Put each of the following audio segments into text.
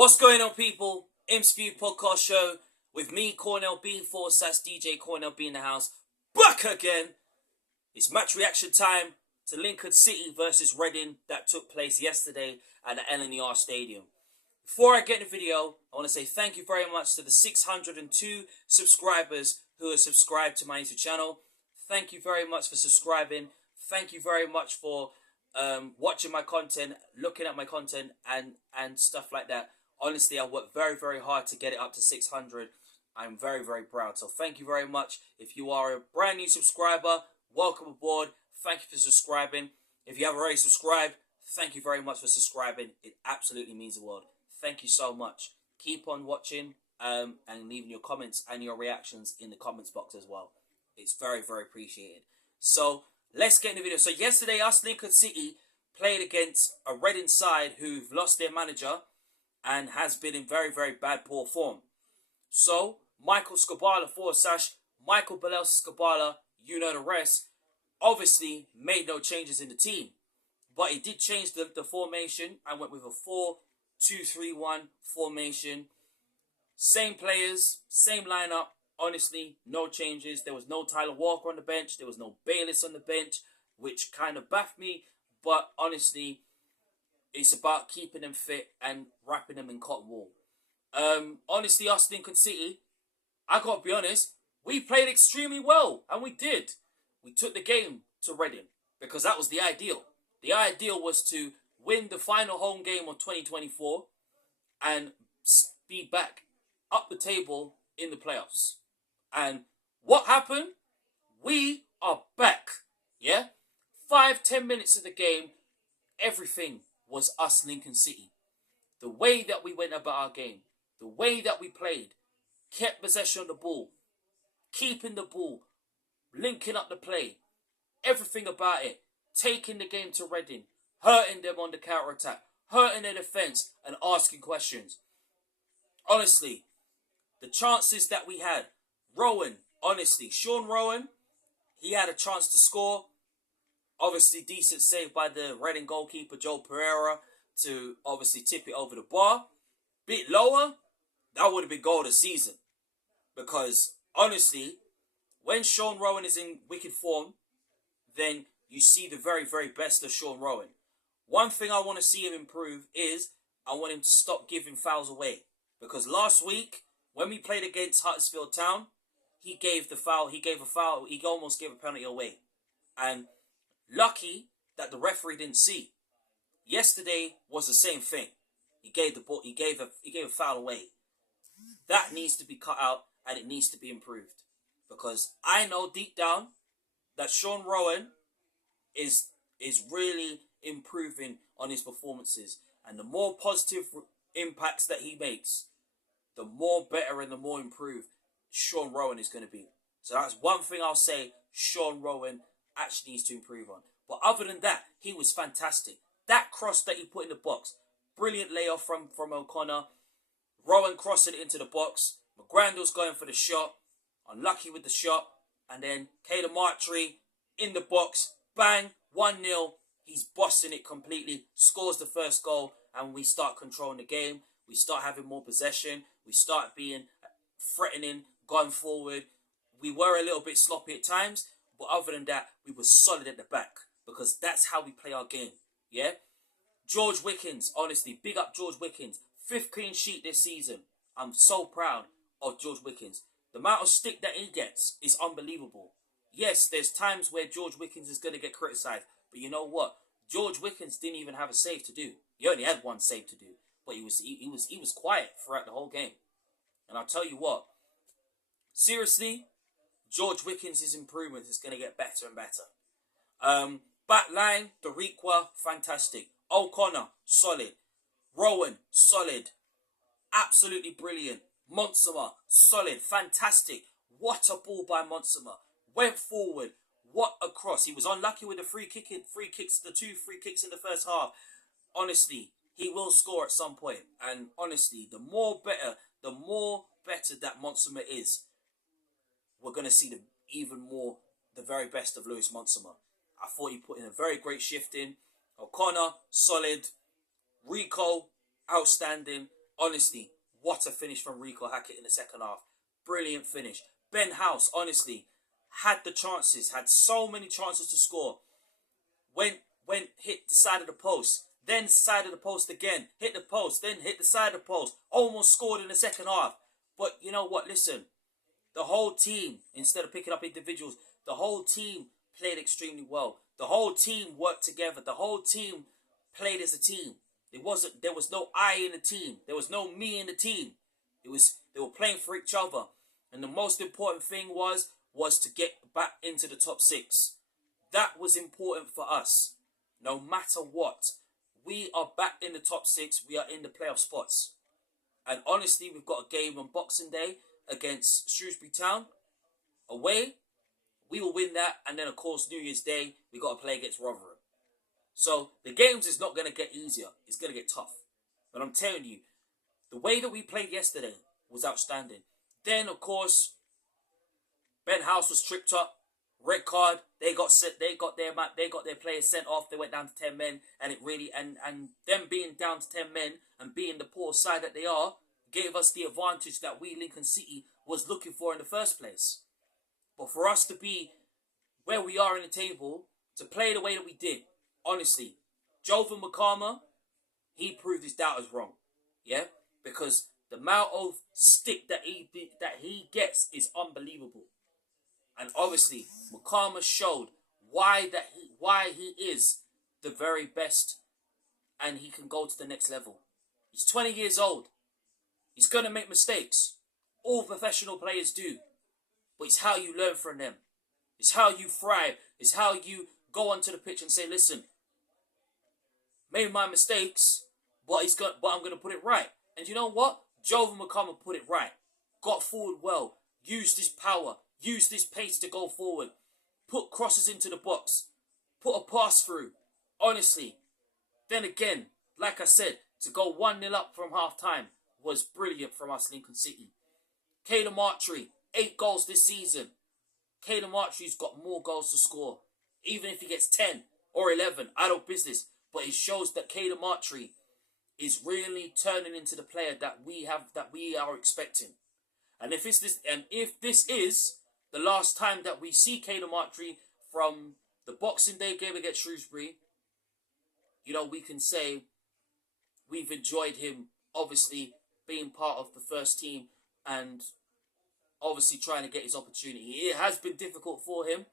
What's going on, people? Imps View podcast show with me, Cornell B, /DJ Cornell B in the house. Back again. It's match reaction time to Lincoln City versus Reading that took place yesterday at the LNER Stadium. Before I get in the video, I want to say thank you very much to the 602 subscribers who are subscribed to my YouTube channel. Thank you very much for subscribing. Thank you very much for watching my content, looking at my content and stuff like that. Honestly, I worked very, very hard to get it up to 600. I'm very, very proud. So thank you very much. If you are a brand new subscriber, welcome aboard. Thank you for subscribing. If you have already subscribed, thank you very much for subscribing. It absolutely means the world. Thank you so much. Keep on watching and leaving your comments and your reactions in the comments box as well. It's very, very appreciated. So let's get in the video. So yesterday, us Lincoln City played against a Reading side who've lost their manager and has been in very, very bad, poor form. So, Michael Skubala / Michael Skubala, you know the rest, obviously made no changes in the team. But he did change the formation and went with a 4-2-3-1 formation. Same players, same lineup. Honestly, no changes. There was no Tyler Walker on the bench. There was no Bayless on the bench, which kind of baffed me. But honestly, it's about keeping them fit and wrapping them in cotton wool. Honestly, us Lincoln City, I got to be honest, we played extremely well. And we did. We took the game to Reading because that was the ideal. The ideal was to win the final home game of 2024 and be back up the table in the playoffs. And what happened? We are back. Yeah? 5-10 minutes of the game, everything was us Lincoln City. The way that we went about our game, the way that we played, kept possession of the ball, keeping the ball, linking up the play, everything about it, taking the game to Reading, hurting them on the counter-attack, hurting their defence and asking questions. Honestly, the chances that we had, Sean Rowan, he had a chance to score. Obviously, decent save by the Reading goalkeeper, Joe Pereira, to obviously tip it over the bar. Bit lower, that would have been goal of the season. Because, honestly, when Sean Rowan is in wicked form, then you see the very, very best of Sean Rowan. One thing I want to see him improve is I want him to stop giving fouls away. Because last week, when we played against Huddersfield Town, he gave a foul, he almost gave a penalty away. And lucky that the referee didn't see. Yesterday was the same thing. He gave a foul away. That needs to be cut out and it needs to be improved. Because I know deep down that Sean Rowan is really improving on his performances. And the more positive impacts that he makes, the more better and the more improved Sean Rowan is going to be. So that's one thing I'll say Sean Rowan actually needs to improve on. But other than that, he was fantastic. That cross that he put in the box, brilliant layoff from O'Connor. Rowan crossing it into the box. McGrandle's going for the shot. Unlucky with the shot. And then Caleb Martree in the box. Bang, 1-0. He's bossing it completely. Scores the first goal. And we start controlling the game. We start having more possession. We start being threatening, going forward. We were a little bit sloppy at times. But other than that, we were solid at the back. Because that's how we play our game. Yeah? George Wickens, honestly, big up George Wickens. 5th clean sheet this season. I'm so proud of George Wickens. The amount of stick that he gets is unbelievable. Yes, there's times where George Wickens is going to get criticised. But you know what? George Wickens didn't even have a save to do. He only had one save to do. But he was quiet throughout the whole game. And I'll tell you what. Seriously, George Wickens' improvement is going to get better and better. Back line, Doriqua, fantastic. O'Connor, solid. Rowan, solid. Absolutely brilliant. Monsema, solid. Fantastic. What a ball by Monsema. Went forward. What a cross. He was unlucky with the the 2 free kicks in the first half. Honestly, he will score at some point. And honestly, the more better that Monsema is, we're going to see the very best of Lewis Monsema. I thought he put in a very great shift in. O'Connor, solid. Rico, outstanding. Honestly, what a finish from Rico Hacketttt in the second half. Brilliant finish. Ben House, honestly, had the chances, had so many chances to score. Went, hit the side of the post, then side of the post again, hit the post, then hit the side of the post. Almost scored in the second half. But you know what? Listen, the whole team, instead of picking up individuals, the whole team played extremely well. The whole team worked together. The whole team played as a team. There was no I in the team. There was no me in the team. They were playing for each other. And the most important thing was to get back into the top 6. That was important for us. No matter what, we are back in the top 6. We are in the playoff spots. And honestly, we've got a game on Boxing Day against Shrewsbury Town. Away, we will win that. And then, of course, New Year's Day, we got to play against Rotherham. So, the games is not going to get easier. It's going to get tough. But I'm telling you, the way that we played yesterday was outstanding. Then, of course, Ben House was tripped up. Red card. They got their players sent off. They went down to 10 men, and it really and them being down to 10 men and being the poor side that they are gave us the advantage that we Lincoln City was looking for in the first place. But for us to be where we are in the table, to play the way that we did, honestly, Jovan McCarmer, he proved his doubters wrong. Yeah, because the amount of stick that he gets is unbelievable. And obviously, McCarmer showed why he is the very best and he can go to the next level. He's 20 years old. He's going to make mistakes. All professional players do. But it's how you learn from them. It's how you thrive. It's how you go onto the pitch and say, listen, made my mistakes, but I'm going to put it right. And you know what? Jovan McCarmer put it right. Got forward well. Used his power. Use this pace to go forward. Put crosses into the box. Put a pass through. Honestly. Then again, like I said, to go 1-0 up from half-time was brilliant from us, Lincoln City. Caleb Martree, 8 goals this season. Caleb Martree's got more goals to score. Even if he gets 10 or 11, I don't business. But it shows that Caleb Martree is really turning into the player that we are expecting. And if this is the last time that we see Caleb Martree from the Boxing Day game against Shrewsbury, you know, we can say we've enjoyed him, obviously, being part of the first team and obviously trying to get his opportunity. It has been difficult for him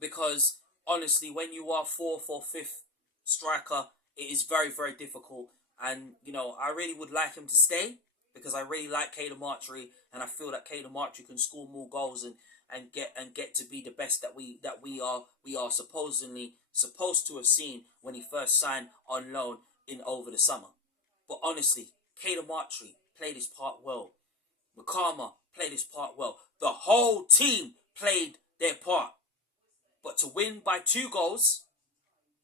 because, honestly, when you are 4th or 5th striker, it is very, very difficult. And, you know, I really would like him to stay, because I really like Caleb Martree, and I feel that Caleb Martree can score more goals and get to be the best that we are supposedly supposed to have seen when he first signed on loan over the summer. But honestly, Caleb Martree played his part well. McCarmer played his part well. The whole team played their part. But to win by 2 goals,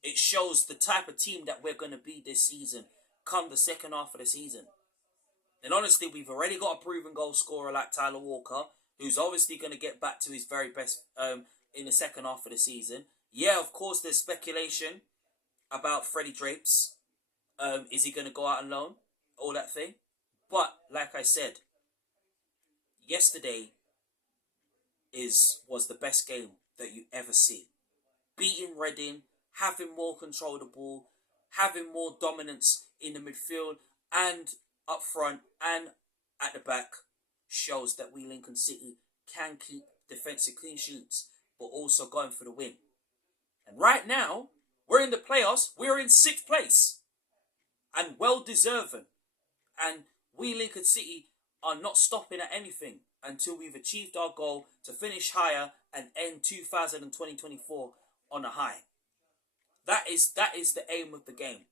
it shows the type of team that we're going to be this season come the second half of the season. And honestly, we've already got a proven goal scorer like Tyler Walker, who's obviously going to get back to his very best in the second half of the season. Yeah, of course, there's speculation about Freddie Drapes. Is he going to go out on loan? All that thing. But, like I said, yesterday was the best game that you ever see. Beating Reading, having more control of the ball, having more dominance in the midfield and up front and at the back shows that we Lincoln City can keep defensive clean sheets, but also going for the win. And right now, we're in the playoffs. We're in 6th place. And well deserving. And we Lincoln City are not stopping at anything until we've achieved our goal to finish higher and end 2024 on a high. That is the aim of the game.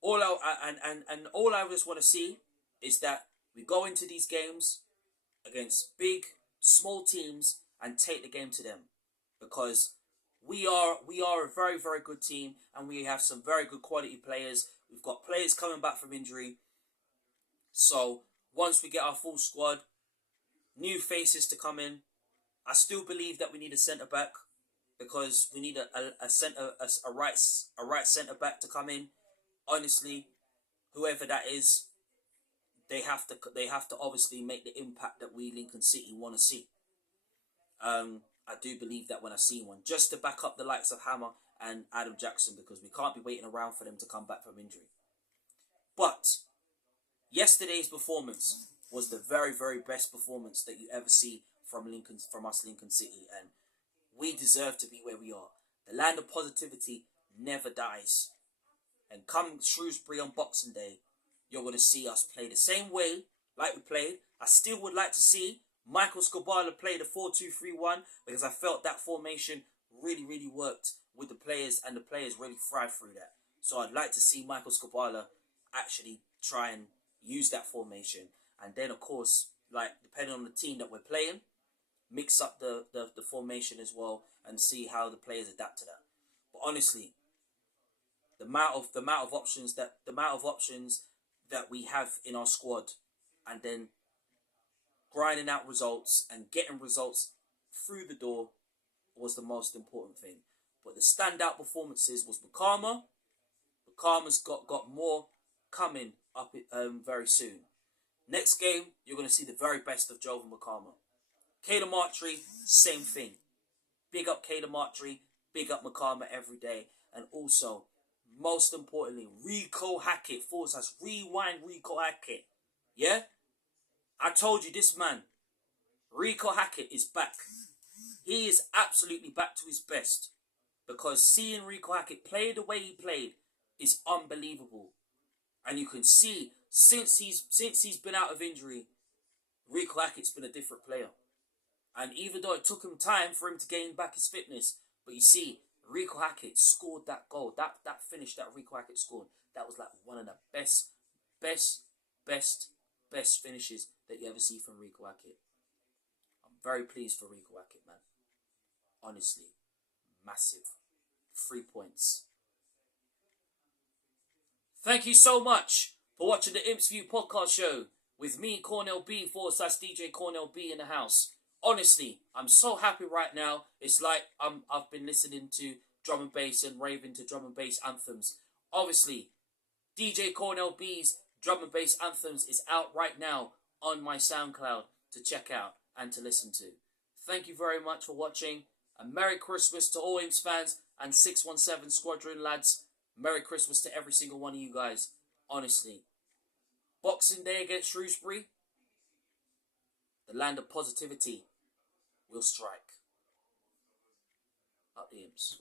All I just want to see is that we go into these games against big, small teams and take the game to them, because we are a very, very good team and we have some very good quality players. We've got players coming back from injury. So once we get our full squad, new faces to come in, I still believe that we need a centre back, because we need a right centre back to come in. Honestly, whoever that is, they have to obviously make the impact that we Lincoln City want to see. I do believe that when I see one, just to back up the likes of Hammer and Adam Jackson, because we can't be waiting around for them to come back from injury. But yesterday's performance was the very, very best performance that you ever see from us Lincoln City, and we deserve to be where we are. The land of positivity never dies, and come Shrewsbury on Boxing Day, you're going to see us play the same way like we played. I still would like to see Michael Skubala play the 4-2-3-1, because I felt that formation really, really worked with the players, and the players really thrived through that. So I'd like to see Michael Skubala actually try and use that formation. And then, of course, like, depending on the team that we're playing, mix up the formation as well and see how the players adapt to that. But honestly, the amount of options that we have in our squad, and then grinding out results and getting results through the door, was the most important thing. But the standout performances was Bakama. Bakama's got more coming up very soon. Next game, you're going to see the very best of Jovan Bakama. Caden Martry, same thing. Big up Caden Martry, big up Makama every day. And also, most importantly, Rico Hacketttt, / rewind Rico Hacketttt. Yeah? I told you this man, Rico Hacketttt, is back. He is absolutely back to his best. Because seeing Rico Hacketttt play the way he played is unbelievable. And you can see, since he's been out of injury, Rico Hackett's been a different player. And even though it took him time for him to gain back his fitness, but you see, Rico Hacketttt scored that goal. That finish that Rico Hacketttt scored, that was like one of the best finishes that you ever see from Rico Hacketttt. I'm very pleased for Rico Hacketttt, man. Honestly, massive. 3 points. Thank you so much for watching the Imps View podcast show with me, Cornell B, / DJ Cornell B in the house. Honestly, I'm so happy right now. It's like I've been listening to drum and bass and raving to drum and bass anthems. Obviously, DJ Cornell B's drum and bass anthems is out right now on my SoundCloud to check out and to listen to. Thank you very much for watching. And Merry Christmas to all Imps fans and 617 Squadron lads. Merry Christmas to every single one of you guys. Honestly. Boxing Day against Shrewsbury. The land of positivity will strike. Up the Imps.